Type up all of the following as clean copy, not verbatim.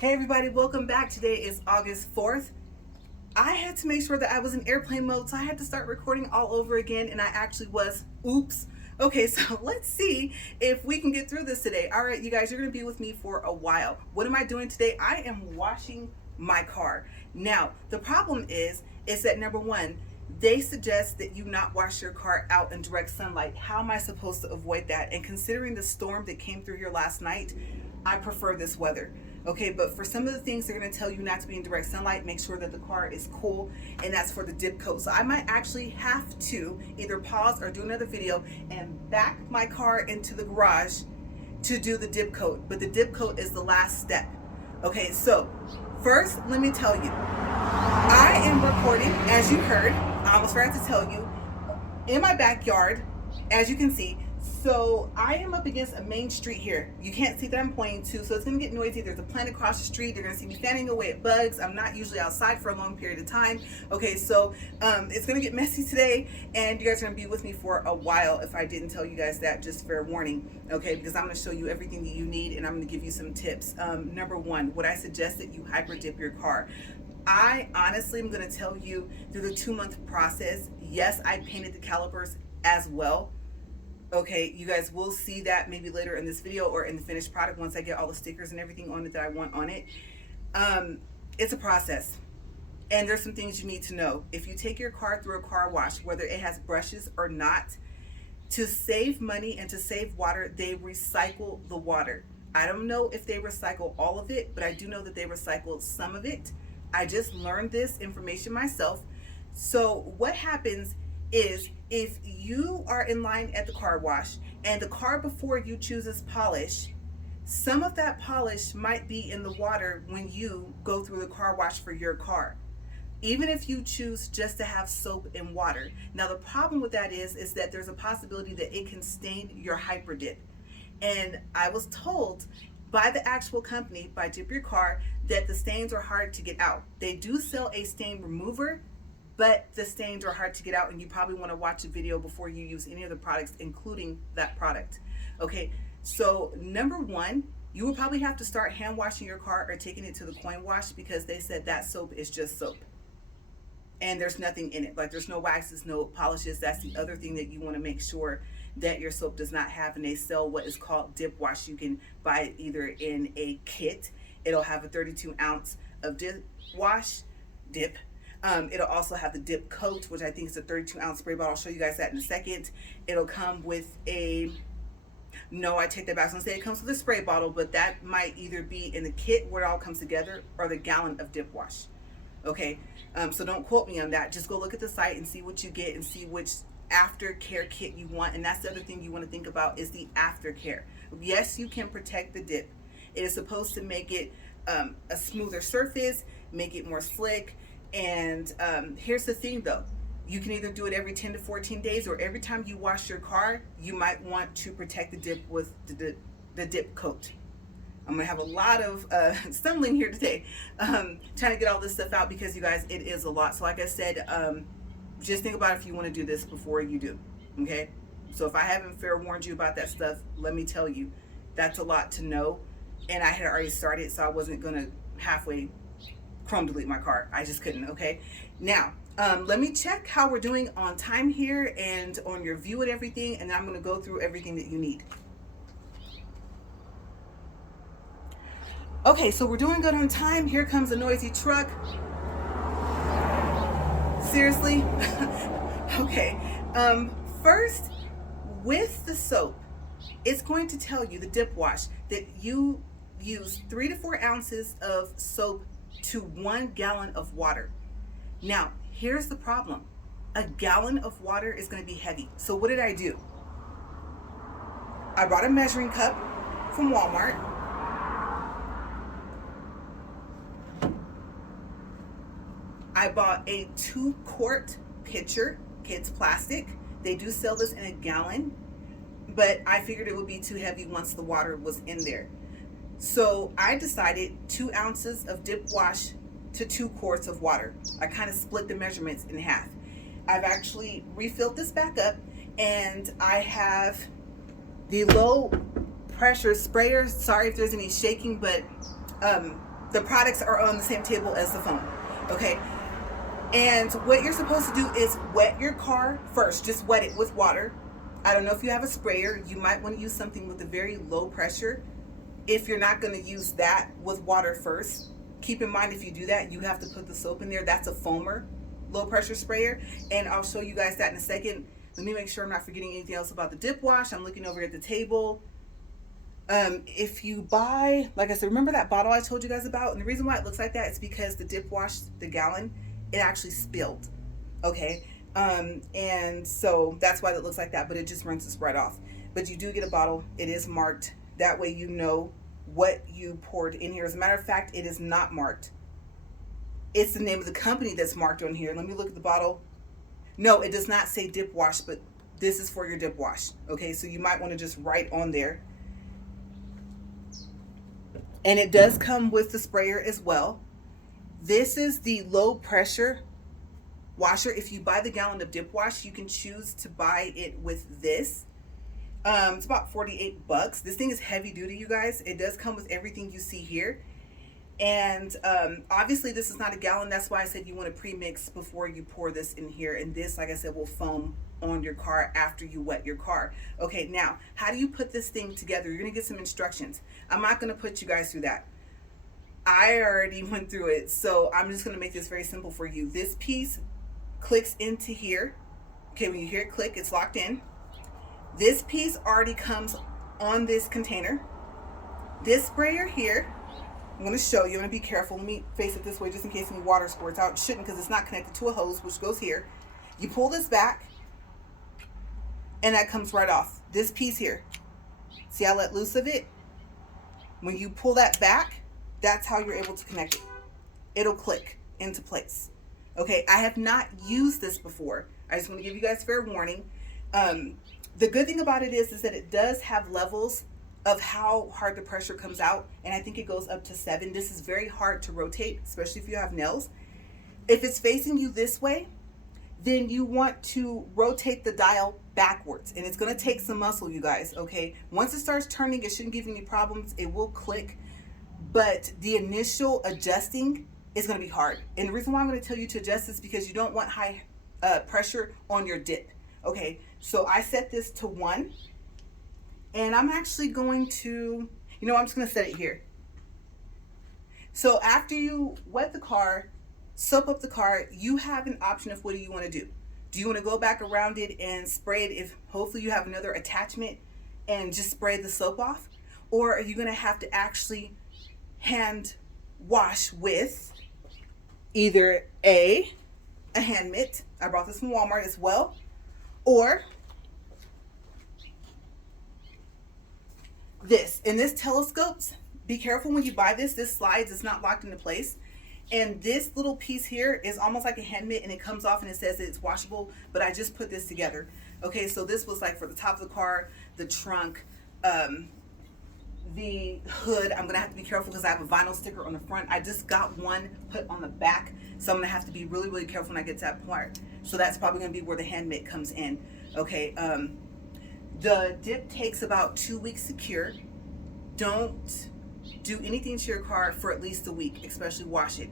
Hey everybody, welcome back. Today is August 4th. I had to make sure that I was in airplane mode, so I had to start recording all over again, and I actually was. Oops. Okay, so let's see if we can get through this today. All right, you guys, you're going to be with me for a while. What am I doing today? I am washing my car. Now, the problem is that number one, they suggest that you not wash your car out in direct sunlight. How am I supposed to avoid that? And considering the storm that came through here last night, I prefer this weather. Okay, but for some of the things they're going to tell you not to be in direct sunlight, make sure that the car is cool, and that's for the dip coat. So I might actually have to either pause or do another video and back my car into the garage to do the dip coat, but the dip coat is the last step. Okay, so first, let me tell you, I am recording, as you heard, I almost forgot to tell you, in my backyard, as you can see. So I am up against a main street here. You can't see that I'm pointing to, so it's gonna get noisy. There's a plant across the street. You're gonna see me fanning away at bugs. I'm not usually outside for a long period of time. Okay, so it's gonna get messy today, and you guys are gonna be with me for a while if I didn't tell you guys that, just fair warning, okay? Because I'm gonna show you everything that you need, and I'm gonna give you some tips. Number one, would I suggest that you hyper dip your car? I honestly am gonna tell you through the 2-month process, yes, I painted the calipers as well. Okay, you guys will see that maybe later in this video or in the finished product once I get all the stickers and everything on it that I want on it. It's a process, and there's some things you need to know. If you take your car through a car wash, whether it has brushes or not, to save money and to save water, they recycle the water. I don't know if they recycle all of it, but I do know that they recycle some of it. I just learned this information myself. So what happens is if you are in line at the car wash and the car before you chooses polish, some of that polish might be in the water when you go through the car wash for your car, even if you choose just to have soap and water. Now the problem with that is that there's a possibility that it can stain your hyper dip. And I was told by the actual company, by Dip Your Car, that the stains are hard to get out. They do sell a stain remover, but the stains are hard to get out, and you probably want to watch a video before you use any of the products, including that product. Okay, so number one, you will probably have to start hand washing your car or taking it to the coin wash, because they said that soap is just soap and there's nothing in it. Like, there's no waxes, no polishes. That's the other thing that you want to make sure that your soap does not have. And they sell what is called dip wash. You can buy it either in a kit. It'll have a 32 ounce of dip wash, dip. It'll also have the dip coat, which I think is a 32 ounce spray bottle. I'll show you guys that in a second. It'll come with no, I take that back. I was gonna say it comes with a spray bottle, but that might either be in the kit where it all comes together or the gallon of dip wash. Okay, so don't quote me on that. Just go look at the site and see what you get and see which aftercare kit you want. And that's the other thing you want to think about, is the aftercare. Yes, you can protect the dip. It is supposed to make it a smoother surface, make it more slick. And here's the thing though, you can either do it every 10 to 14 days, or every time you wash your car, you might want to protect the dip with the dip coat. I'm gonna have a lot of stumbling here today, trying to get all this stuff out, because you guys, it is a lot. So like I said, just think about if you want to do this before you do, okay? So if I haven't fair warned you about that stuff, let me tell you, that's a lot to know. And I had already started, so I wasn't gonna halfway chrome delete my car. I just couldn't. Okay, now let me check how we're doing on time here and on your view and everything, and then I'm going to go through everything that you need. Okay, so we're doing good on time. Here comes a noisy truck. Seriously? Okay, first, with the soap, it's going to tell you, the dip wash, that you use 3 to 4 ounces of soap to 1 gallon of water. Now, here's the problem. A gallon of water is going to be heavy. So what did I do? I brought a measuring cup from Walmart. I bought a 2-quart pitcher. It's plastic. They do sell this in a gallon, but I figured it would be too heavy once the water was in there. So I decided 2 ounces of dip wash to 2 quarts of water. I kind of split the measurements in half. I've actually refilled this back up, and I have the low pressure sprayer. Sorry if there's any shaking, but The products are on the same table as the foam. Okay. And what you're supposed to do is wet your car first. Just wet it with water. I don't know if you have a sprayer. You might want to use something with a very low pressure. If you're not going to use that with water first, keep in mind if you do that, you have to put the soap in there. That's a foamer, low pressure sprayer. And I'll show you guys that in a second. Let me make sure I'm not forgetting anything else about the dip wash. I'm looking over at the table. If you buy, like I said, remember that bottle I told you guys about? And the reason why it looks like that is because the dip wash, the gallon, it actually spilled. Okay. And so that's why it looks like that, but it just rinses right off. But you do get a bottle. It is marked. That way you know what you poured in here. As a matter of fact, it is not marked. It's the name of the company that's marked on here. Let me look at the bottle. No, it does not say dip wash, but this is for your dip wash. Okay, so you might want to just write on there. And it does come with the sprayer as well. This is the low pressure washer. If you buy the gallon of dip wash, you can choose to buy it with this. It's about $48. This thing is heavy duty, you guys. It does come with everything you see here. And obviously this is not a gallon. That's why I said you want to pre-mix before you pour this in here. And this, like I said, will foam on your car after you wet your car. Okay, now, how do you put this thing together? You're going to get some instructions. I'm not going to put you guys through that. I already went through it, so I'm just going to make this very simple for you. This piece clicks into here. Okay, when you hear it click, it's locked in. This piece already comes on this container. This sprayer here, I'm going to show you. I'm going to be careful. Let me face it this way just in case any water squirts out. It shouldn't, because it's not connected to a hose, which goes here. You pull this back, and that comes right off. This piece here. See, I let loose of it. When you pull that back, that's how you're able to connect it. It'll click into place. Okay, I have not used this before. I just want to give you guys fair warning. The good thing about it is that it does have levels of how hard the pressure comes out, and I think it goes up to 7. This is very hard to rotate, especially if you have nails. If it's facing you this way, then you want to rotate the dial backwards, and it's going to take some muscle, you guys. Okay, once it starts turning, it shouldn't give you any problems. It will click, but the initial adjusting is going to be hard. And the reason why I'm going to tell you to adjust is because you don't want high pressure on your dip. Okay, so I set this to 1, and I'm actually going to, I'm just going to set it here. So after you wet the car, soap up the car, you have an option of what do you want to do. Do you want to go back around it and spray it, if hopefully you have another attachment, and just spray the soap off? Or are you going to have to actually hand wash with either a hand mitt, I brought this from Walmart as well, or this. And this telescopes, be careful when you buy this. This slides, it's not locked into place. And this little piece here is almost like a hand mitt, and it comes off and it says that it's washable, but I just put this together. Okay, so this was like for the top of the car, the trunk, the hood. I'm gonna have to be careful because I have a vinyl sticker on the front. I just got one put on the back, so I'm gonna have to be really, really careful when I get to that part. So that's probably gonna be where the hand mitt comes in. Okay, the dip takes about 2 weeks to cure. Don't do anything to your car for at least a week, especially wash it.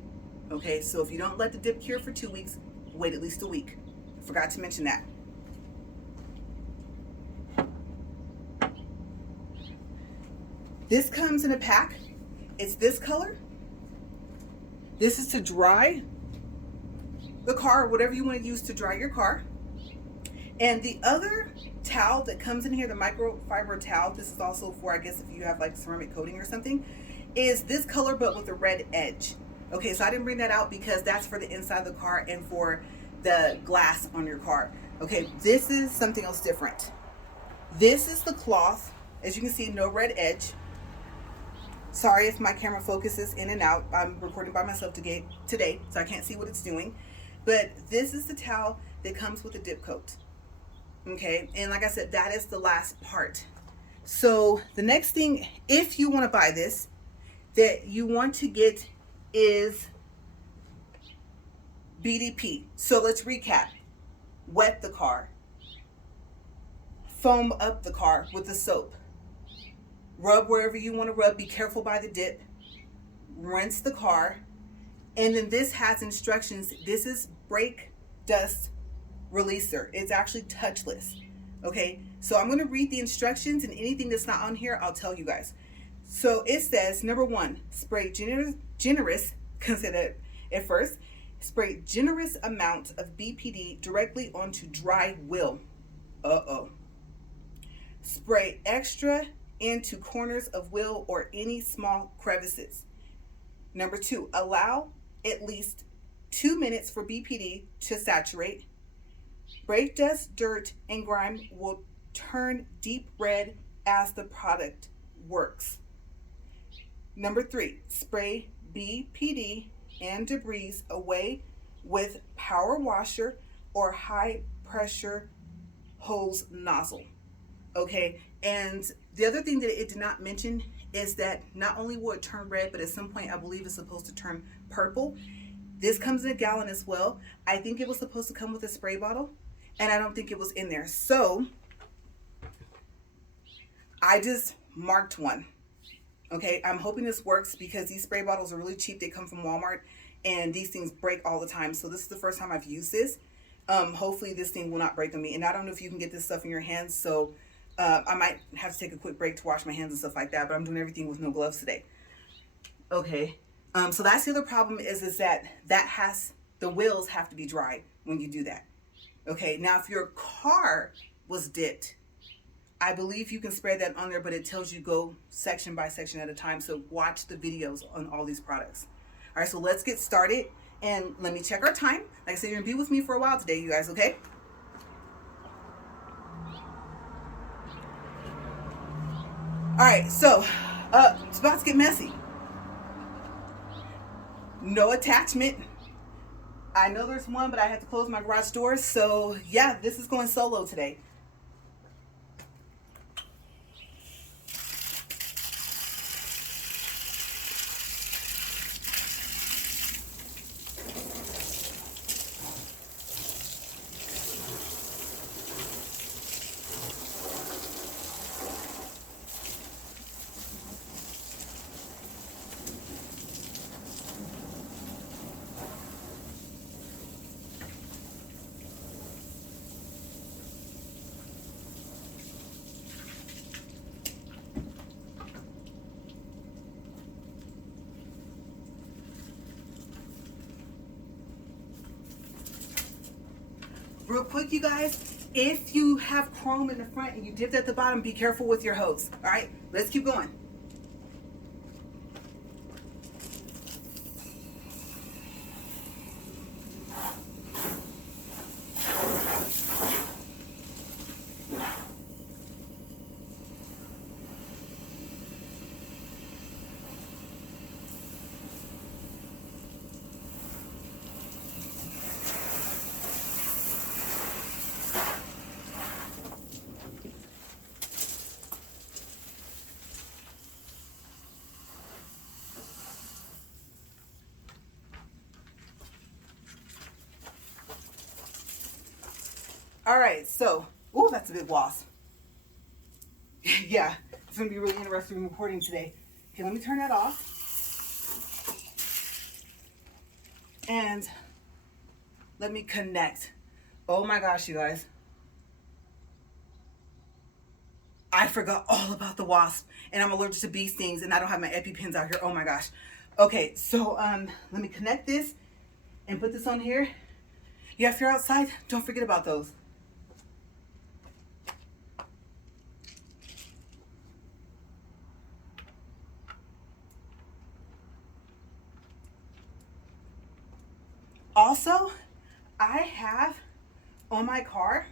Okay, so if you don't let the dip cure for 2 weeks, wait at least a week. Forgot to mention that. This comes in a pack. It's this color. This is to dry the car, whatever you want to use to dry your car. And the other towel that comes in here, the microfiber towel, this is also for, I guess, if you have like ceramic coating or something, is this color but with a red edge. Okay, so I didn't bring that out because that's for the inside of the car and for the glass on your car. Okay, this is something else different. This is the cloth. As you can see, no red edge. Sorry if my camera focuses in and out. I'm recording by myself today, so I can't see what it's doing. But this is the towel that comes with the dip coat. Okay, and like I said, that is the last part. So the next thing, if you want to buy this, that you want to get is BDP. So let's recap. Wet the car. Foam up the car with the soap. Rub wherever you want to rub. Be careful by the dip. rinse the car, and then this has instructions. This is brake dust releaser. It's actually touchless. Okay, so I'm going to read the instructions, and anything that's not on here, I'll tell you guys. So it says, number one, spray generous, consider it at first, spray generous amount of BPD directly onto dry wheel. Spray extra into corners of wheel or any small crevices. Number two, allow at least 2 minutes for BPD to saturate. Brake dust, dirt, and grime will turn deep red as the product works. Number three, spray BPD and debris away with power washer or high pressure hose nozzle. Okay, and the other thing that it did not mention is that not only will it turn red, but at some point I believe it's supposed to turn purple. This comes in a gallon as well. I think it was supposed to come with a spray bottle, and I don't think it was in there. So I just marked one. Okay, I'm hoping this works because these spray bottles are really cheap. They come from Walmart, and these things break all the time. So this is the first time I've used this. Hopefully this thing will not break on me. And I don't know if you can get this stuff in your hands, so I might have to take a quick break to wash my hands and stuff like that, but I'm doing everything with no gloves today. Okay, so that's the other problem is that the wheels have to be dry when you do that. Okay, now if your car was dipped, I believe you can spray that on there, but it tells you go section by section at a time. So watch the videos on all these products. All right, so let's get started, and let me check our time. Like I said, you're gonna be with me for a while today, you guys, okay? All right, so it's about to get messy. No attachment. I know there's one, but I had to close my garage doors. So yeah, this is going solo today. Real quick, you guys, if you have chrome in the front and you dipped at the bottom, be careful with your hose. All right, let's keep going. All right, so, oh, that's a big wasp. Yeah, it's gonna be really interesting recording today. Okay, let me turn that off. And let me connect. Oh my gosh, you guys. I forgot all about the wasp, and I'm allergic to bee stings, and I don't have my EpiPens out here. Oh my gosh. Okay, so let me connect this and put this on here. Yeah, if you're outside, don't forget about those. Also, I have on my car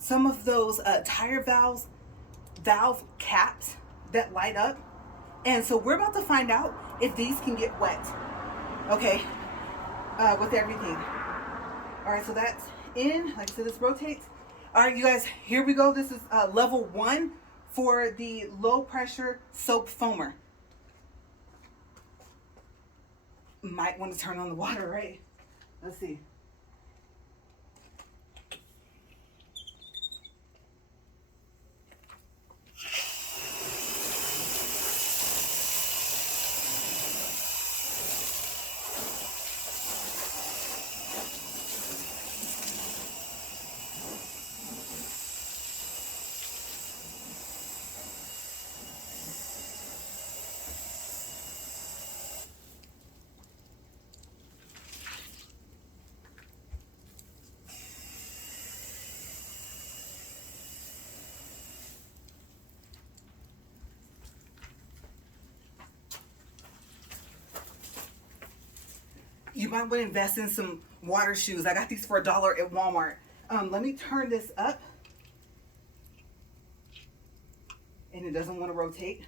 some of those tire valve caps that light up. And so we're about to find out if these can get wet, okay, with everything. All right, so that's in. Like I said, this rotates. All right, you guys, here we go. This is level 1 for the low pressure soap foamer. Might want to turn on the water, right? Let's see. You might want to invest in some water shoes. I got these for $1 at Walmart. Let me turn this up. And it doesn't want to rotate.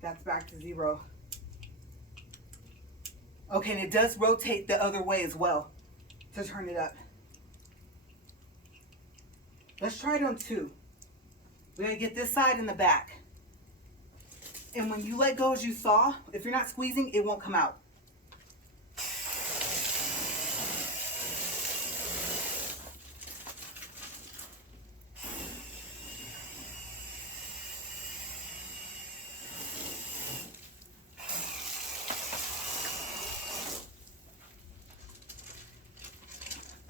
That's back to 0. Okay, and it does rotate the other way as well to turn it up. Let's try it on 2. We're going to get this side and the back. And when you let go as you saw, if you're not squeezing, it won't come out.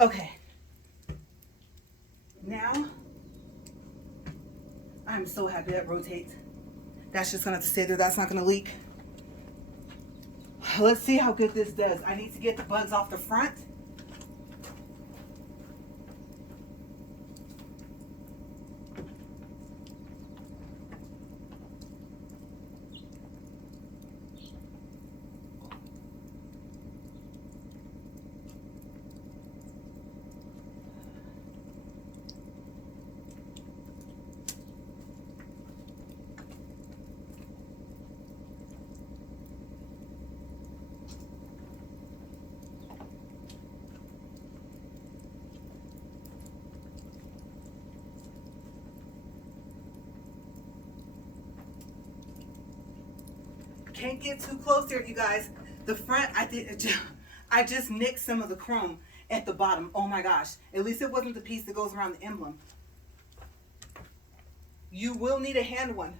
Okay. Now, I'm so happy that rotates. That's just gonna have to stay there. That's not gonna leak. Let's see how good this does. I need to get the bugs off the front. Can't get too close here, you guys. The front, I just nicked some of the chrome at the bottom. Oh my gosh. At least it wasn't the piece that goes around the emblem. You will need a hand one.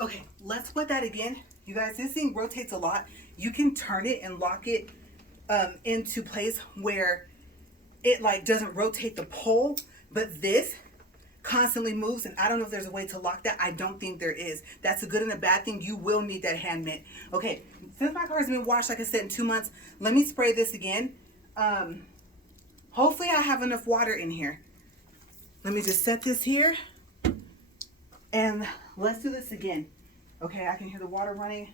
Okay, let's put that again. You guys, this thing rotates a lot. You can turn it and lock it into place where it like doesn't rotate the pole, but this constantly moves, and I don't know if there's a way to lock that. I don't think there is. That's a good and a bad thing. You will need that hand mitt. Okay, since my car has been washed, like I said, in 2 months, let me spray this again. Hopefully I have enough water in here. Let me just set this here, and let's do this again. Okay, I can hear the water running.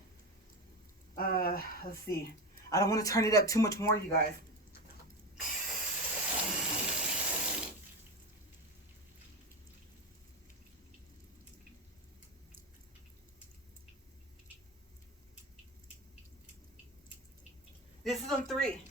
Let's see. I don't want to turn it up too much more, you guys. This is on 3.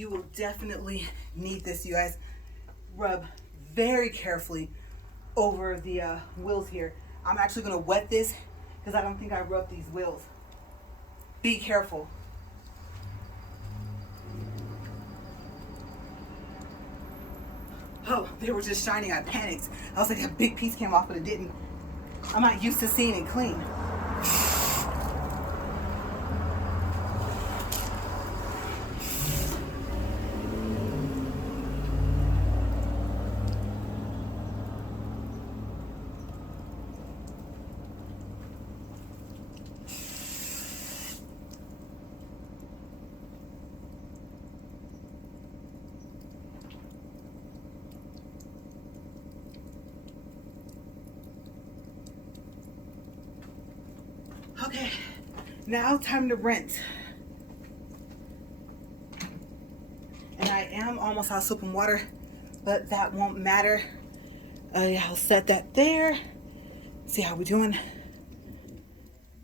you will definitely need this, you guys. Rub very carefully over the wheels here. I'm actually going to wet this because I don't think I rubbed these wheels. Be careful. Oh, they were just shining. I panicked. I was like, a big piece came off, but it didn't. I'm not used to seeing it clean. Okay, now time to rinse. And I am almost out of soap and water, but that won't matter. I'll set that there. See how we're doing.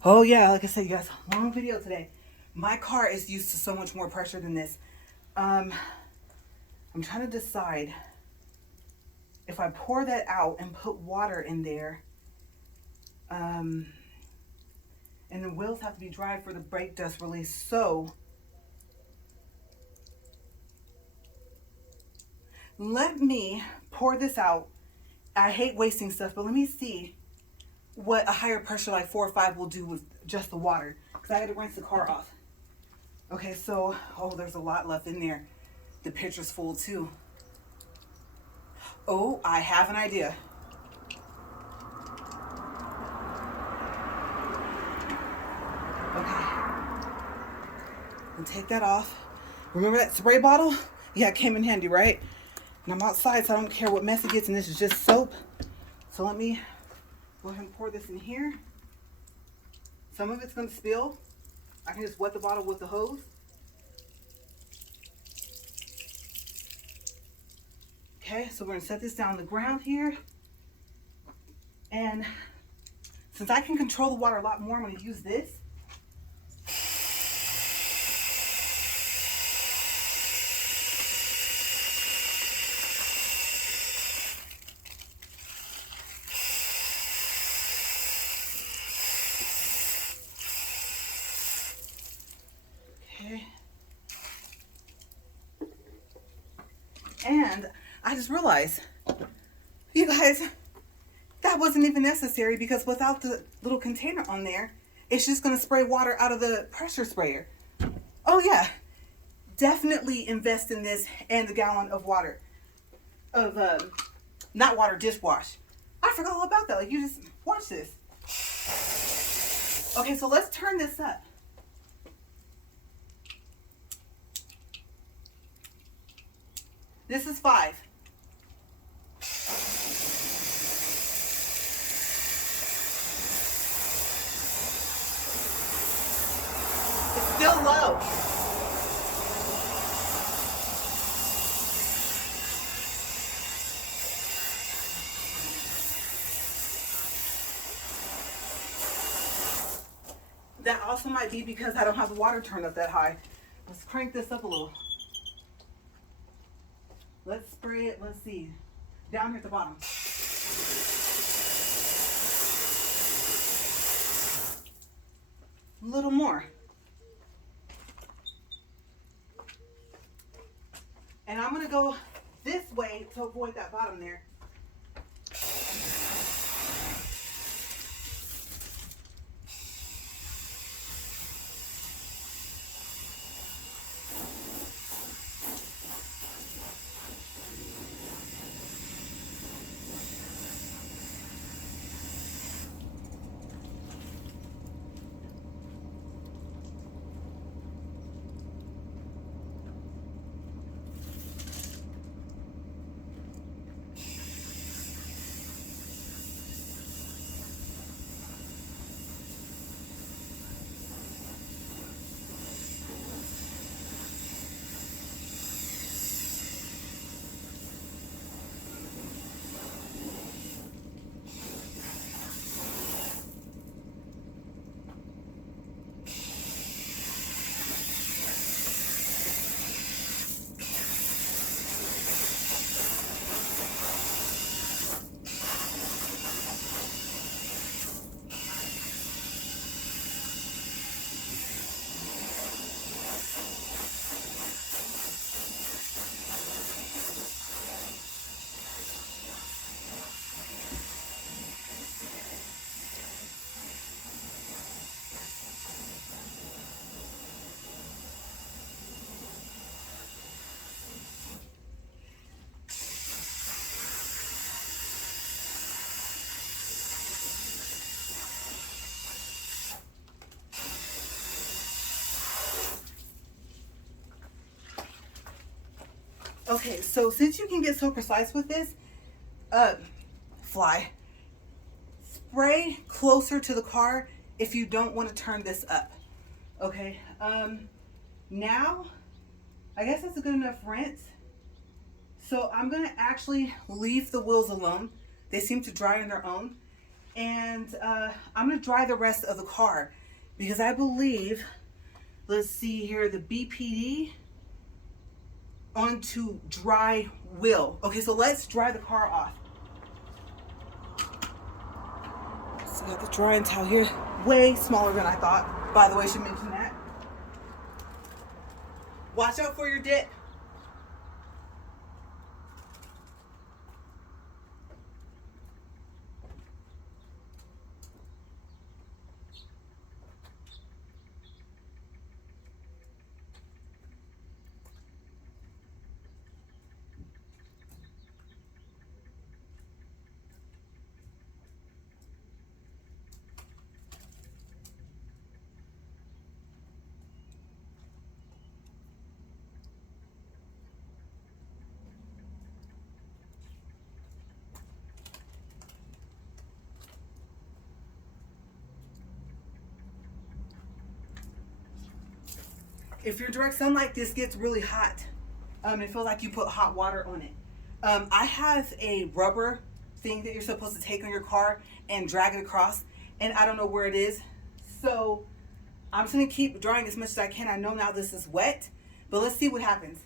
Oh yeah, like I said, you guys, long video today. My car is used to so much more pressure than this. I'm trying to decide if I pour that out and put water in there. And the wheels have to be dry for the brake dust release. So let me pour this out. I hate wasting stuff, but let me see what a higher pressure like 4 or 5 will do with just the water, because I had to rinse the car off. Okay, so, oh, there's a lot left in there. The pitcher's full too. Oh, I have an idea. Okay, and take that off. Remember that spray bottle? Yeah, it came in handy, right? And I'm outside, so I don't care what mess it gets, and this is just soap. So let me go ahead and pour this in here. Some of it's gonna spill. I can just wet the bottle with the hose. Okay, so we're gonna set this down on the ground here. And since I can control the water a lot more, I'm gonna use this. And I just realized, you guys, that wasn't even necessary, because without the little container on there, it's just going to spray water out of the pressure sprayer. Oh yeah, definitely invest in this and the gallon of water, of not water, dishwash. I forgot all about that. Like, you just watch this. Okay, so let's turn this up. This is 5. It's still low. That also might be because I don't have the water turned up that high. Let's crank this up a little. Let's spray it, let's see, down here at the bottom. A little more. And I'm gonna go this way to avoid that bottom there. Okay, so since you can get so precise with this, fly, spray closer to the car if you don't want to turn this up. Okay, now I guess that's a good enough rinse. So I'm gonna actually leave the wheels alone. They seem to dry on their own. And I'm gonna dry the rest of the car because I believe, let's see here, the BPD onto dry wheel. Okay, so let's dry the car off. So I got the drying towel here, way smaller than I thought. By the way, I should mention that. Watch out for your dip. If your direct sunlight, this gets really hot. It feels like you put hot water on it. I have a rubber thing that you're supposed to take on your car and drag it across, and I don't know where it is. So I'm just gonna keep drying as much as I can. I know now this is wet, but let's see what happens.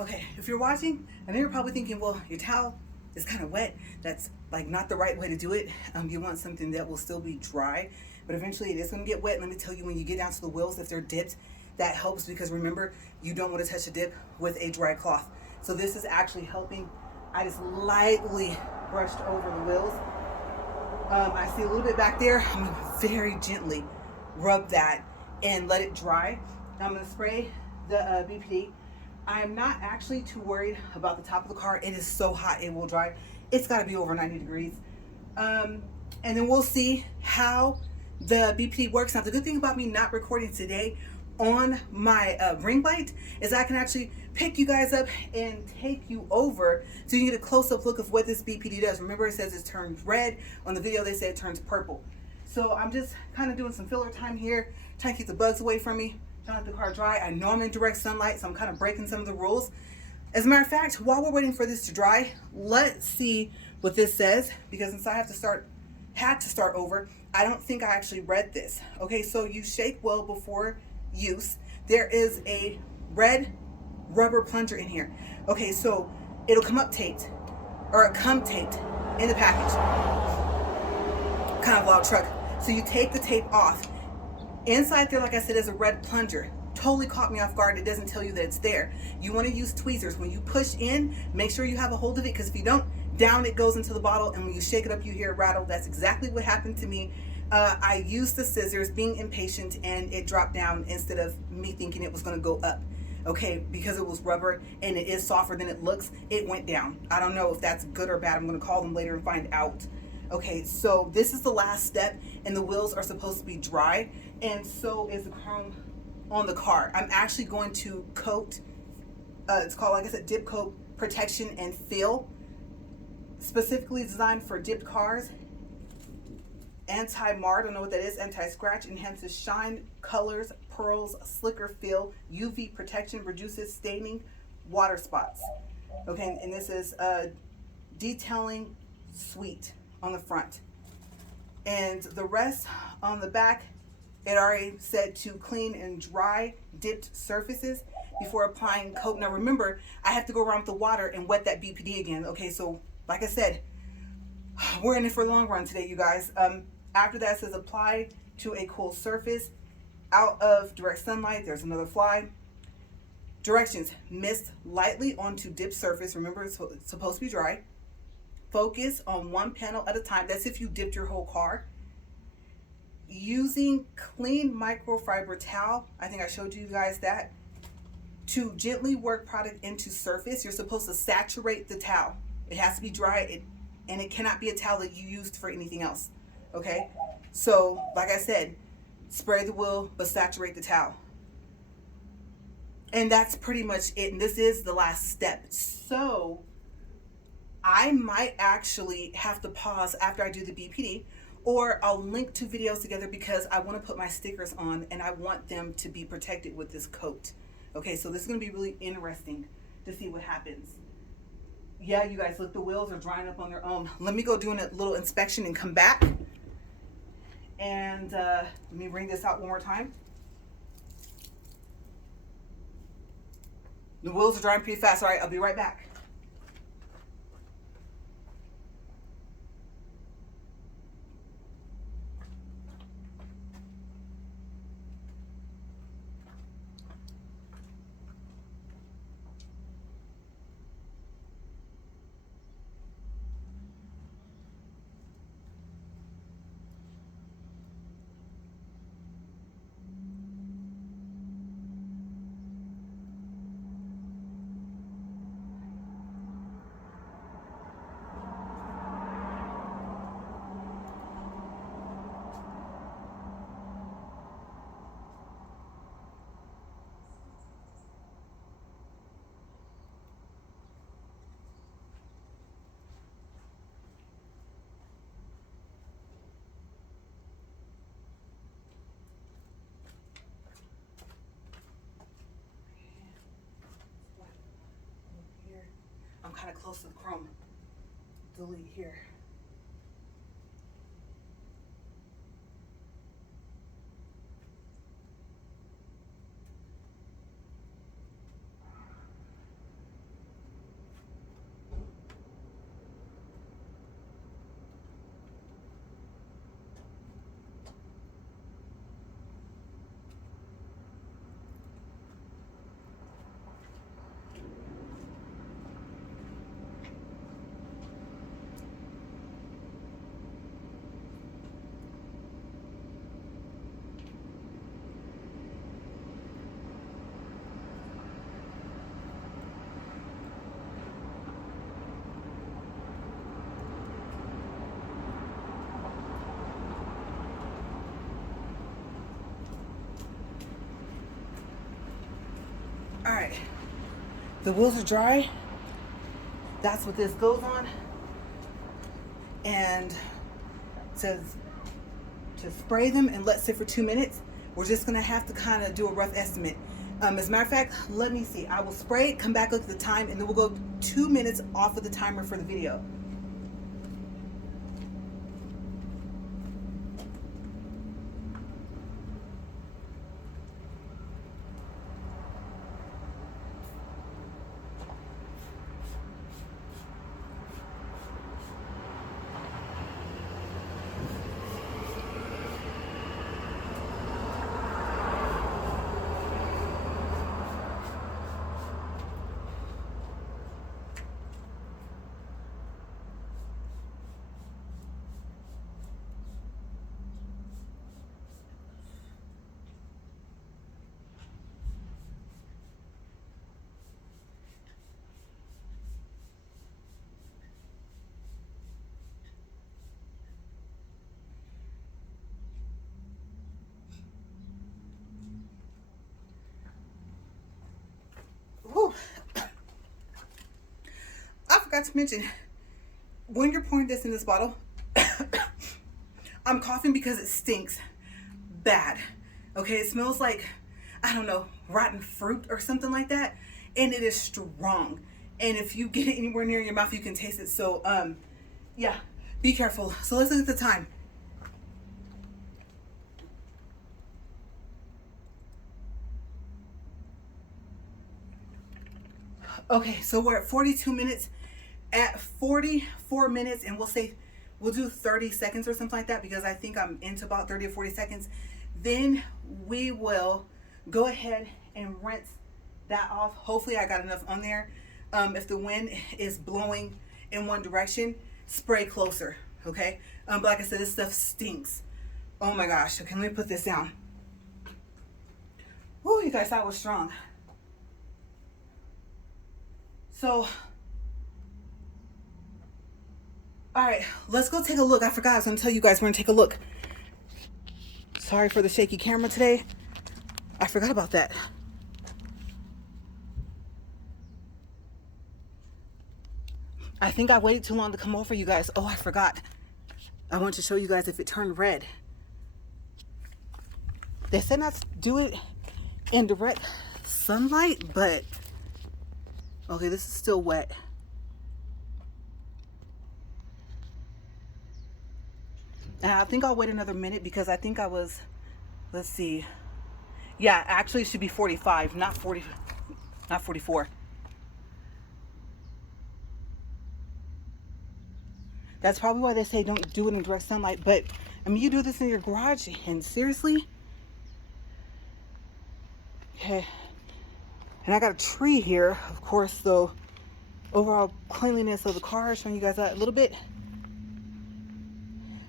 Okay, if you're watching, I know you're probably thinking, well, your towel is kind of wet. That's like not the right way to do it. You want something that will still be dry, but eventually it is going to get wet. Let me tell you, when you get down to the wheels, if they're dipped, that helps, because remember, you don't want to touch a dip with a dry cloth. So this is actually helping. I just lightly brushed over the wheels. I see a little bit back there. I'm going to very gently rub that and let it dry. I'm going to spray the BPD. I'm not actually too worried about the top of the car. It is so hot it will dry. It's got to be over 90 degrees. And then we'll see how the BPD works. Now, the good thing about me not recording today on my ring light is I can actually pick you guys up and take you over so you can get a close-up look of what this BPD does. Remember, it says it turns red. On the video, they say it turns purple. So I'm just kind of doing some filler time here, trying to keep the bugs away from me, trying to let the car dry. I know I'm in direct sunlight, so I'm kind of breaking some of the rules. As a matter of fact, while we're waiting for this to dry, let's see what this says, because since I had to start over, I don't think I actually read this. Okay, so you shake well before use. There is a red rubber plunger in here. Okay, so it'll come taped in the package. Kind of loud truck. So you take the tape off. Inside there, like I said, is a red plunger. Totally caught me off guard. It doesn't tell you that it's there. You want to use tweezers. When you push in, make sure you have a hold of it, because if you don't, down it goes into the bottle, and when you shake it up, you hear it rattle. That's exactly what happened to me. I used the scissors, being impatient, and it dropped down instead of me thinking it was going to go up. Okay, because it was rubber and it is softer than it looks, it went down. I don't know if that's good or bad. I'm going to call them later and find out. Okay, so this is the last step, and the wheels are supposed to be dry, and so is the chrome on the car. I'm actually going to coat, it's called, like I said, Dip Coat Protection and Fill, specifically designed for dipped cars. Anti-mar, don't know what that is. Anti-scratch, enhances shine, colors, pearls, slicker feel, UV protection, reduces staining, water spots. Okay, and this is detailing suite on the front. And the rest on the back, it already said to clean and dry dipped surfaces before applying coat. Now remember, I have to go around with the water and wet that BPD again. Okay, so like I said, we're in it for the long run today, you guys. After that, it says apply to a cool surface out of direct sunlight. There's another fly. Directions: mist lightly onto dipped surface. Remember, it's supposed to be dry. Focus on one panel at a time. That's if you dipped your whole car. Using clean microfiber towel, I think I showed you guys that, to gently work product into surface. You're supposed to saturate the towel. It has to be dry, and it cannot be a towel that you used for anything else. Okay, so like I said, spray the wheel but saturate the towel, and that's pretty much it. And this is the last step. So I might actually have to pause after I do the BPD, or I'll link two videos together, because I want to put my stickers on and I want them to be protected with this coat. Okay, so this is going to be really interesting to see what happens. Yeah, you guys, look, the wheels are drying up on their own. Let me go do a little inspection and come back. And let me bring this out one more time. The wheels are drying pretty fast. All right, I'll be right back. I'm kind of close to the chrome. Delete here. All right, the wheels are dry. That's what this goes on. And it says to spray them and let sit for 2 minutes. We're just gonna have to kind of do a rough estimate. As a matter of fact, let me see. I will spray it, come back, look at the time, and then we'll go 2 minutes off of the timer for the video. Whew. I forgot to mention, when you're pouring this in this bottle, I'm coughing because it stinks bad. Okay, it smells like, I don't know, rotten fruit or something like that. And it is strong. And if you get it anywhere near your mouth, you can taste it. So, yeah, be careful. So let's look at the time. Okay, so we're at 42 minutes. At 44 minutes, and we'll do 30 seconds or something like that, because I think I'm into about 30 or 40 seconds. Then we will go ahead and rinse that off. Hopefully I got enough on there. If the wind is blowing in one direction, spray closer, okay? But like I said, this stuff stinks. Oh my gosh. Okay, let me put this down. Woo, you guys, that was strong. So, all right, let's go take a look. I forgot I was going to tell you guys we're going to take a look. Sorry for the shaky camera today. I forgot about that. I think I waited too long to come over, you guys. Oh, I forgot. I want to show you guys if it turned red. They said not to do it in direct sunlight, but okay, this is still wet. And I think I'll wait another minute because I think I was, let's see. Yeah, actually it should be 45, not 40, not 44. That's probably why they say don't do it in direct sunlight. But I mean, you do this in your garage, and seriously? Okay. And I got a tree here, of course, so overall cleanliness of the car, showing you guys that a little bit.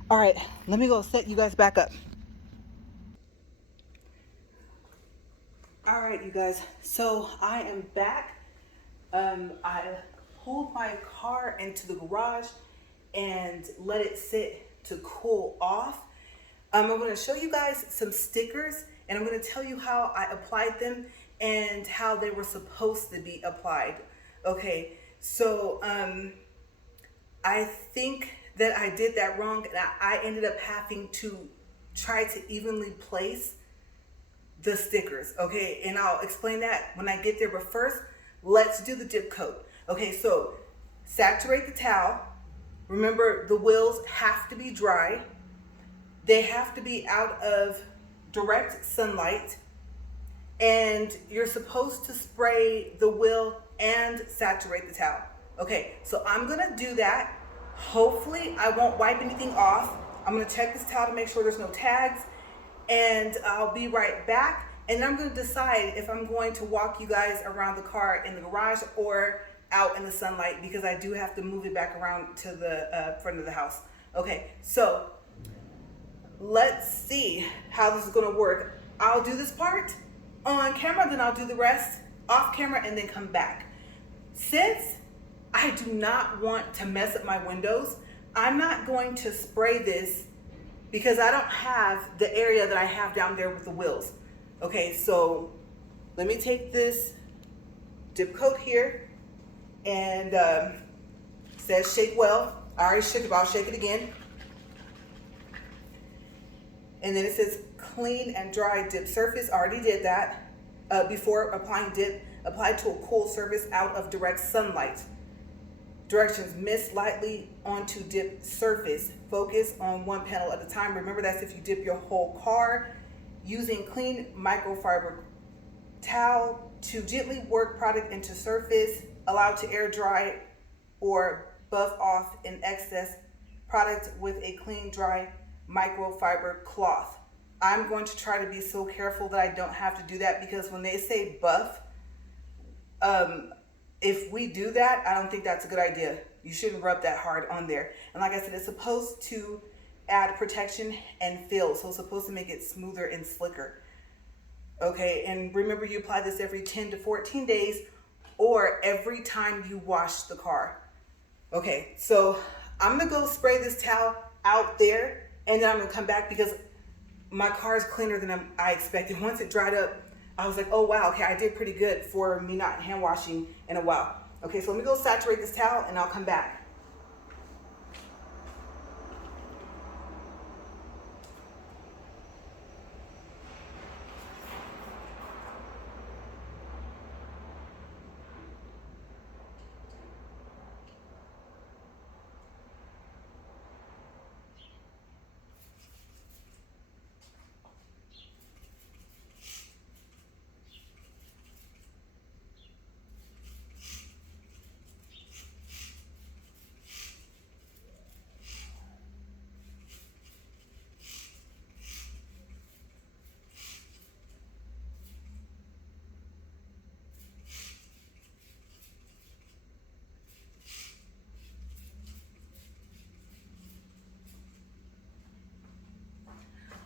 All right, let me go set you guys back up. All right, you guys, so I am back. I pulled my car into the garage and let it sit to cool off. I'm going to show you guys some stickers, and I'm going to tell you how I applied them and how they were supposed to be applied. Okay, so I think that I did that wrong, and I ended up having to try to evenly place the stickers, okay? And I'll explain that when I get there, but first, let's do the dip coat. Okay, so saturate the towel. Remember, the wheels have to be dry. They have to be out of direct sunlight, and you're supposed to spray the wheel and saturate the towel. Okay, so I'm gonna do that. Hopefully I won't wipe anything off. I'm gonna check this towel to make sure there's no tags, and I'll be right back. And I'm gonna decide if I'm going to walk you guys around the car in the garage or out in the sunlight, because I do have to move it back around to the front of the house. Okay, so let's see how this is gonna work. I'll do this part on camera, then I'll do the rest off camera and then come back. Since I do not want to mess up my windows, I'm not going to spray this because I don't have the area that I have down there with the wheels. Okay, so let me take this dip coat here, and says shake well. I already shook it, but I'll shake it again. And then it says clean and dry dip surface. I already did that. Before applying dip, apply to a cool surface out of direct sunlight. Directions: mist lightly onto dip surface. Focus on one panel at a time. Remember, that's if you dip your whole car. Using clean microfiber towel to gently work product into surface. Allow to air dry or buff off in excess product with a clean, dry microfiber cloth. I'm going to try to be so careful that I don't have to do that, because when they say buff, if we do that, I don't think that's a good idea. You shouldn't rub that hard on there. And like I said, it's supposed to add protection and fill, so it's supposed to make it smoother and slicker. Okay, and remember, you apply this every 10 to 14 days or every time you wash the car. Okay, so I'm gonna go spray this towel out there, and then I'm gonna come back because my car is cleaner than I expected. Once it dried up, I was like, oh wow, okay, I did pretty good for me not hand washing in a while. Okay, so let me go saturate this towel and I'll come back.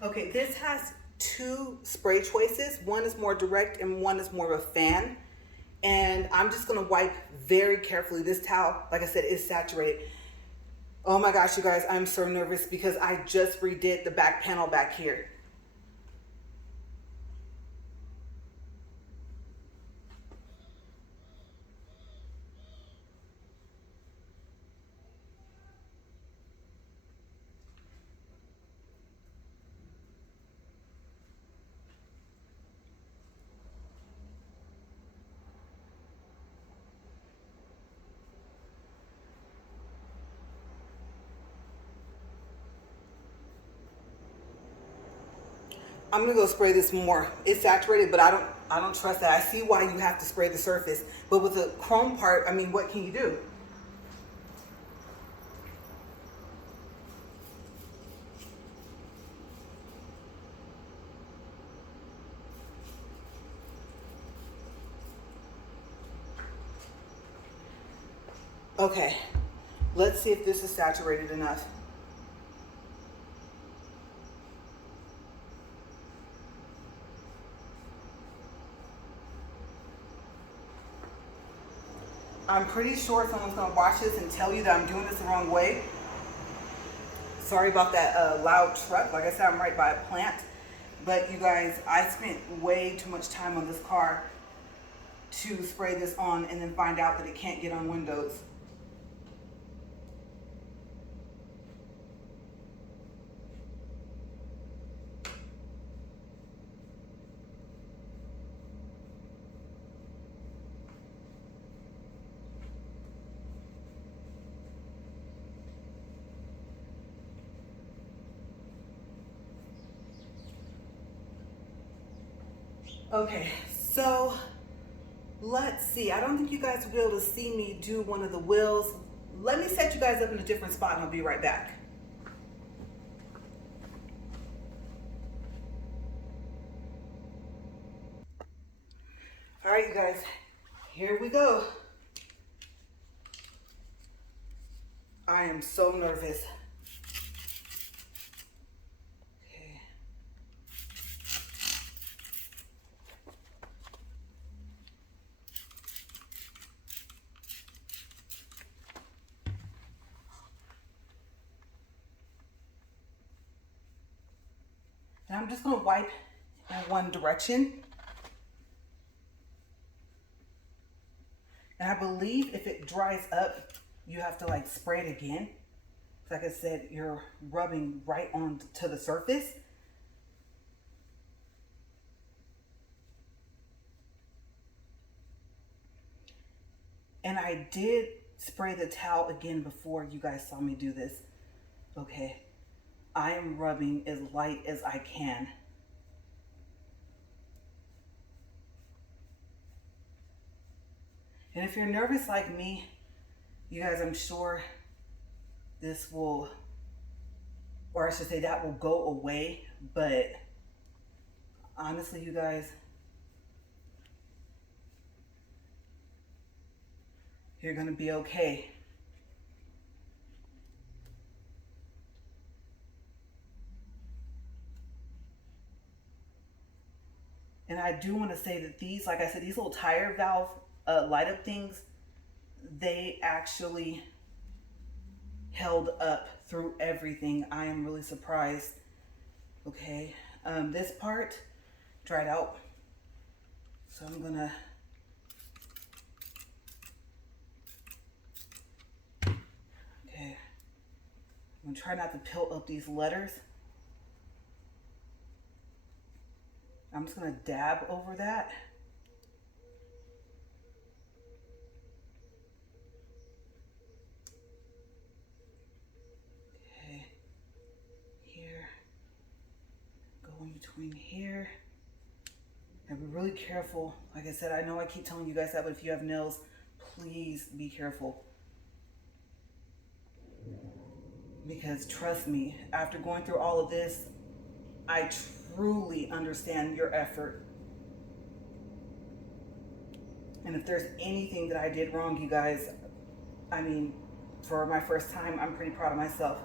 Okay, this has two spray choices. One is more direct and one is more of a fan. And I'm just gonna wipe very carefully. This towel, like I said, is saturated. Oh my gosh, you guys, I'm so nervous because I just redid the back panel back here. I'm gonna go spray this more. It's saturated, but I don't trust that. I see why you have to spray the surface, but with the chrome part, I mean, what can you do? Okay, let's see if this is saturated enough. I'm pretty sure someone's gonna watch this and tell you that I'm doing this the wrong way. Sorry about that loud truck. Like I said, I'm right by a plant. But you guys, I spent way too much time on this car to spray this on and then find out that it can't get on windows. Okay, so let's see. I don't think you guys will be able to see me do one of the wheels. Let me set you guys up in a different spot and I'll be right back. All right, you guys, here we go. I am so nervous. And I'm just gonna wipe in one direction. And I believe if it dries up, you have to like spray it again. Like I said, you're rubbing right on to the surface. And I did spray the towel again before you guys saw me do this. Okay, I am rubbing as light as I can. And if you're nervous like me, you guys, I'm sure this will, or I should say that will go away. But honestly, you guys, you're gonna be okay. And I do want to say that these, like I said, these little tire valve light up things, they actually held up through everything. I am really surprised. Okay, this part dried out, so I'm gonna I'm gonna try not to peel up these letters. I'm just gonna dab over that. Okay, here, go in between here. And be really careful. Like I said, I know I keep telling you guys that, but if you have nails, please be careful. Because trust me, after going through all of this, I truly understand your effort. And if there's anything that I did wrong, you guys, I mean, for my first time, I'm pretty proud of myself.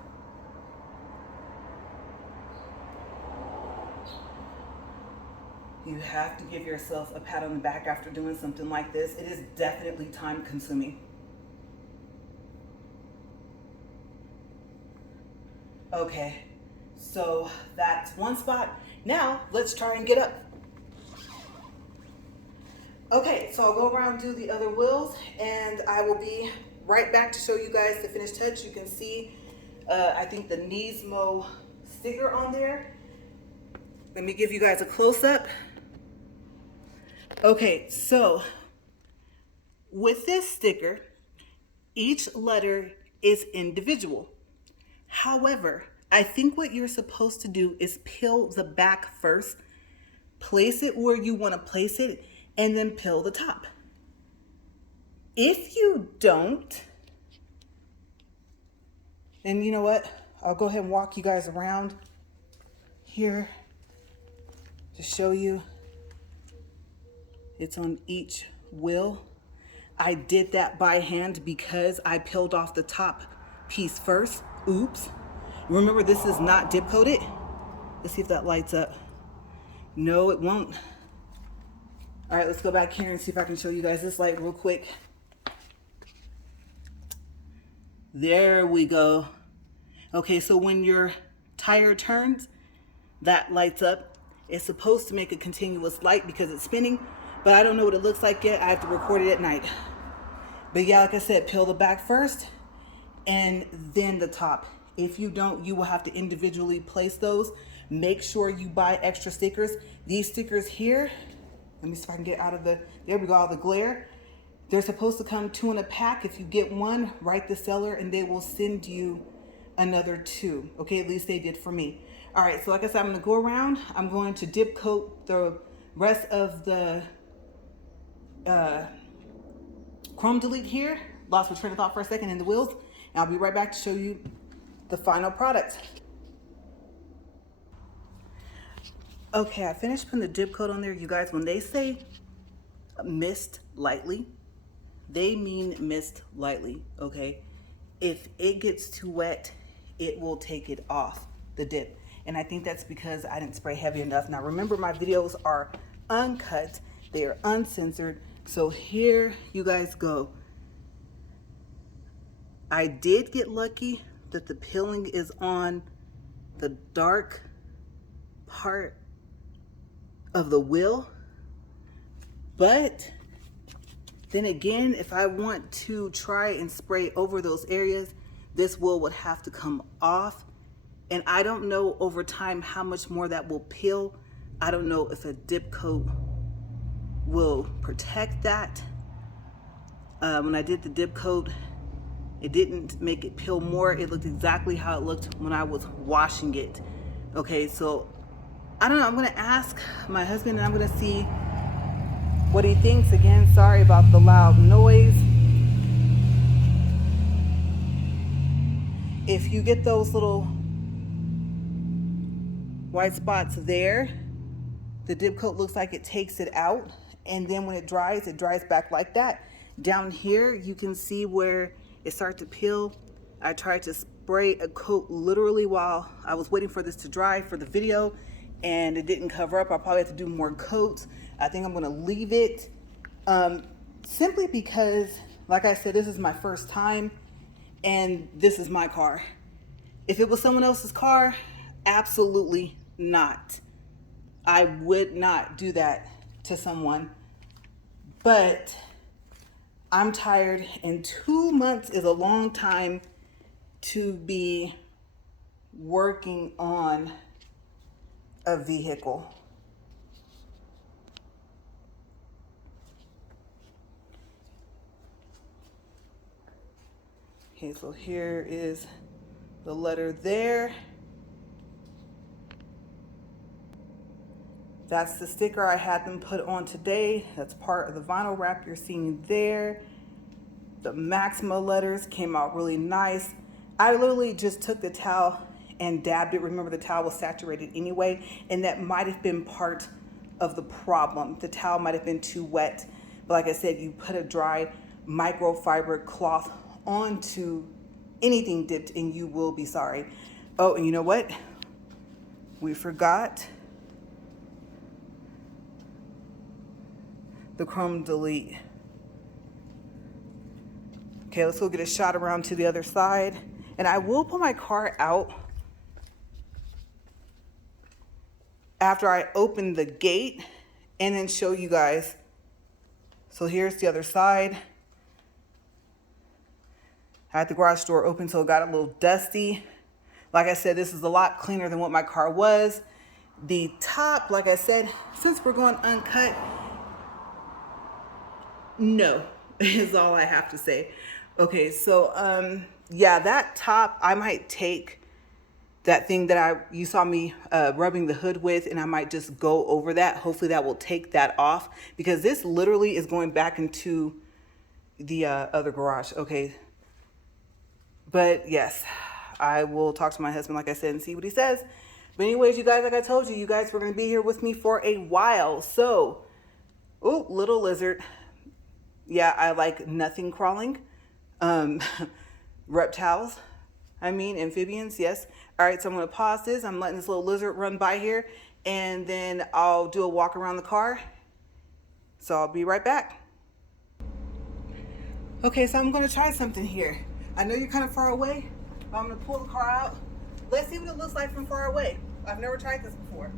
You have to give yourself a pat on the back after doing something like this. It is definitely time consuming. Okay, so that's one spot. Now let's try and get up. Okay, so I'll go around and do the other wheels, and I will be right back to show you guys the finished touch. You can see, I think the Nismo sticker on there. Let me give you guys a close-up. Okay, so with this sticker, each letter is individual. However, I think what you're supposed to do is peel the back first, place it where you want to place it, and then peel the top. If you don't, and you know what? I'll go ahead and walk you guys around here to show you. It's on each wheel. I did that by hand because I peeled off the top piece first. Oops. Remember, this is not dip coated. Let's see if that lights up. No, it won't. All right, let's go back here and see if I can show you guys this light real quick. There we go. Okay, so when your tire turns, that lights up. It's supposed to make a continuous light because it's spinning, but I don't know what it looks like yet. I have to record it at night. But yeah, like I said, peel the back first and then the top. If you don't, you will have to individually place those. Make sure you buy extra stickers. These stickers here, let me see if I can get out of the, there we go, out of the glare. They're supposed to come 2 in a pack. If you get one, write the seller and they will send you another 2. Okay, at least they did for me. All right, so like I said, I'm gonna go around. I'm going to dip coat the rest of the chrome delete here. Lost my train of thought for a second in the wheels. And I'll be right back to show you the final product. Okay, I finished putting the dip coat on there. You guys, when they say mist lightly, they mean mist lightly, okay? If it gets too wet, it will take it off the dip. And I think that's because I didn't spray heavy enough. Now remember, my videos are uncut, they are uncensored. So here you guys go. I did get lucky that the peeling is on the dark part of the wheel, but Then again, if I want to try and spray over those areas, this wool would have to come off. And I don't know over time how much more that will peel. I don't know if a dip coat will protect that. When I did the dip coat, it didn't make it peel more. It looked exactly how it looked when I was washing it. Okay, so I don't know. I'm gonna ask my husband and I'm gonna see what he thinks. Again, sorry about the loud noise. If you get those little white spots there, the dip coat looks like it takes it out. And then when it dries back like that. Down here, you can see where it starts to peel. I tried to spray a coat literally while I was waiting for this to dry for the video, and it didn't cover up. I'll probably have to do more coats. I think I'm gonna leave it simply because, like I said, this is my first time and this is my car. If it was someone else's car, absolutely not. I would not do that to someone, but I'm tired, and 2 months is a long time to be working on a vehicle. Okay, so here is the letter there. That's the sticker I had them put on today. That's part of the vinyl wrap you're seeing there. The Maxima letters came out really nice. I literally just took the towel and dabbed it. Remember, the towel was saturated anyway, and that might have been part of the problem. The towel might have been too wet. But like I said, you put a dry microfiber cloth onto anything dipped and you will be sorry. Oh, and you know what? We forgot the chrome delete. Okay, let's go get a shot around to the other side. And I will pull my car out after I open the gate and then show you guys. So here's the other side. I had the garage door open, so it got a little dusty. Like I said, this is a lot cleaner than what my car was. The top, like I said, since we're going uncut, no, is all I have to say. Okay, so yeah, that top, I might take that thing that you saw me rubbing the hood with, and I might just go over that. Hopefully that will take that off, because this literally is going back into the other garage. Okay, but yes, I will talk to my husband, like I said, and see what he says. But anyways, you guys, like I told you, you guys were going to be here with me for a while. So, oh, little lizard. Yeah, I like nothing crawling. Reptiles, amphibians, yes. All right, so I'm going to pause this. I'm letting this little lizard run by here, and then I'll do a walk around the car. So I'll be right back. Okay, so I'm going to try something here. I know you're kind of far away, but I'm going to pull the car out. Let's see what it looks like from far away. I've never tried this before.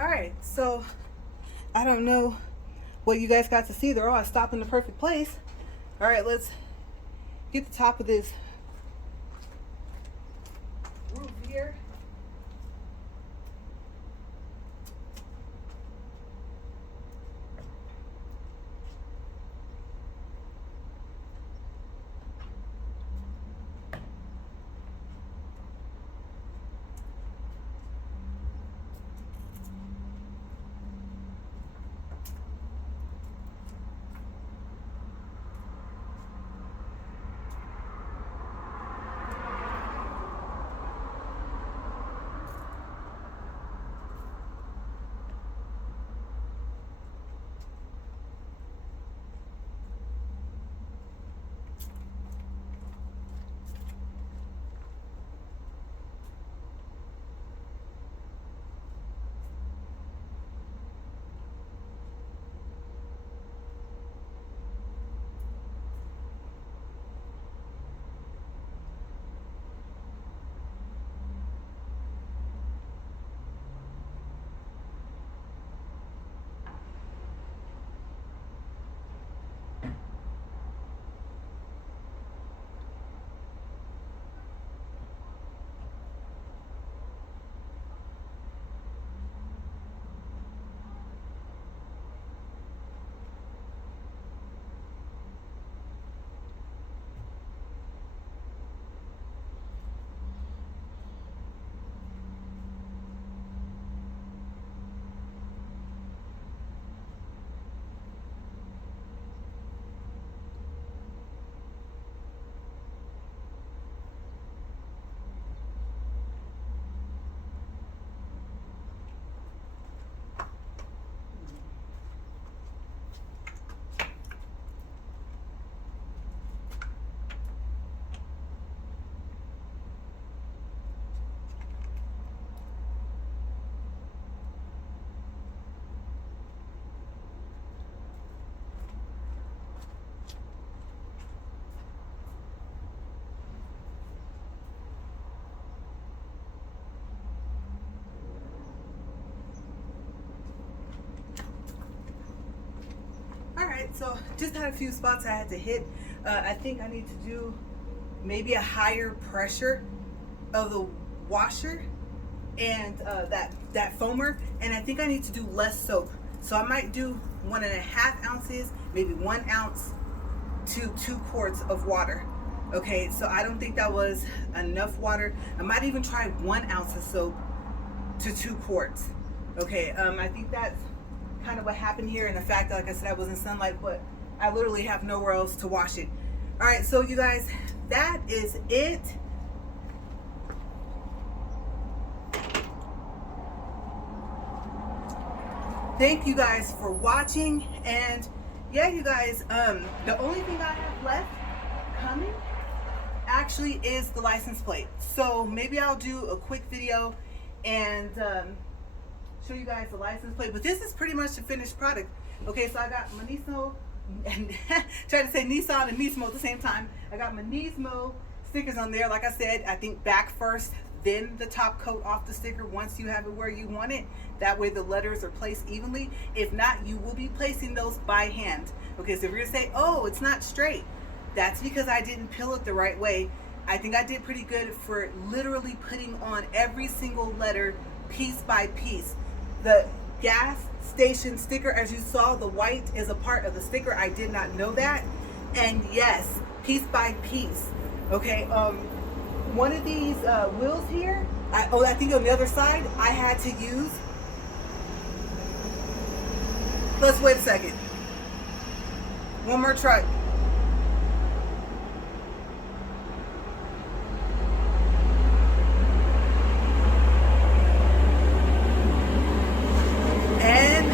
All right, so I don't know what you guys got to see. They're all stopped in the perfect place. All right, let's get the top of this roof here. right, so just had a few spots I had to hit. I think I need to do maybe a higher pressure of the washer and that foamer, and I think I need to do less soap. So I might do 1.5 ounces, maybe 1 ounce to 2 quarts of water. Okay, so I don't think that was enough water. I might even try 1 ounce of soap to 2 quarts. Okay, I think that's kind of what happened here, and the fact that, like I said, I was in sunlight, but I literally have nowhere else to wash it. All right, so you guys, that is it. Thank you guys for watching, and yeah, you guys, the only thing I have left coming actually is the license plate. So maybe I'll do a quick video and show you guys the license plate, but this is pretty much the finished product. Okay, so I got my Nismo and trying to say Nissan and Nismo at the same time. I got my Nismo stickers on there. Like I said, I think back first, then the top coat off the sticker once you have it where you want it. That way the letters are placed evenly. If not, you will be placing those by hand. Okay, so if you're gonna say, oh, it's not straight, that's because I didn't peel it the right way. I think I did pretty good for literally putting on every single letter piece by piece. The gas station sticker, as you saw, the white is a part of the sticker. I did not know that. And yes, piece by piece. Okay, one of these wheels here, I think on the other side, I had to use, let's wait a second. One more truck. And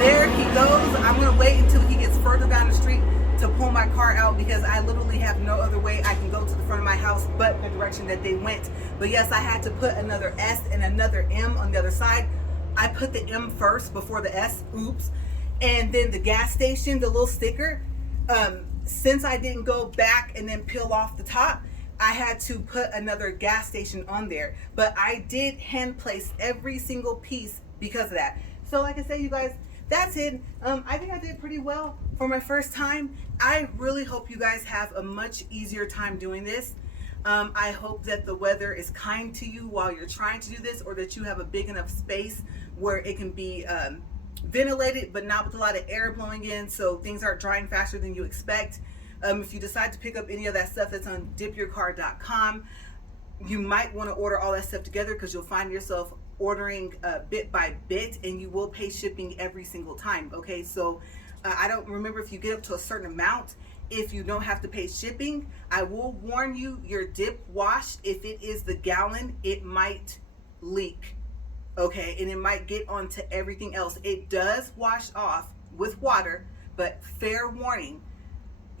there he goes. I'm gonna wait until he gets further down the street to pull my car out, because I literally have no other way I can go to the front of my house but the direction that they went. But yes, I had to put another S and another M on the other side. I put the M first before the S, oops. And then the gas station, the little sticker, since I didn't go back and then peel off the top, I had to put another gas station on there. But I did hand place every single piece because of that. So like I said, you guys, that's it. I think I did pretty well for my first time. I really hope you guys have a much easier time doing this. I hope that the weather is kind to you while you're trying to do this, or that you have a big enough space where it can be ventilated, but not with a lot of air blowing in, so things aren't drying faster than you expect. If you decide to pick up any of that stuff that's on dipyourcar.com, you might want to order all that stuff together, because you'll find yourself ordering bit by bit, and you will pay shipping every single time. Okay, so I don't remember if you get up to a certain amount, if you don't have to pay shipping. I will warn you, your dip wash, if it is the gallon, it might leak. Okay, and it might get onto everything else. It does wash off with water, but fair warning,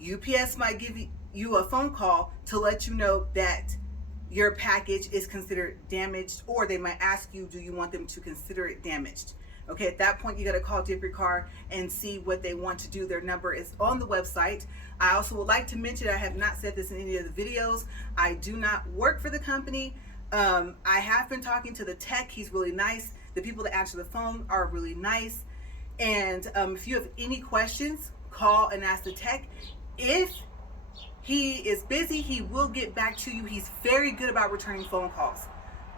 UPS might give you a phone call to let you know that your package is considered damaged, or they might ask you, do you want them to consider it damaged? Okay, at that point, you got to call Dip Your Car and see what they want to do. Their number is on the website. I also would like to mention, I have not said this in any of the videos, I do not work for the company. I have been talking to the tech. He's really nice. The people that answer the phone are really nice. And if you have any questions, call and ask the tech. If he is busy, he will get back to you. He's very good about returning phone calls.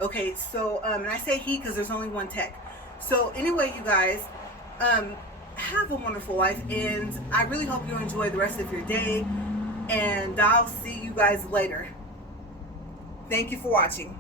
Okay, so, and I say he because there's only one tech. So anyway, you guys, have a wonderful life, and I really hope you enjoy the rest of your day, and I'll see you guys later. Thank you for watching.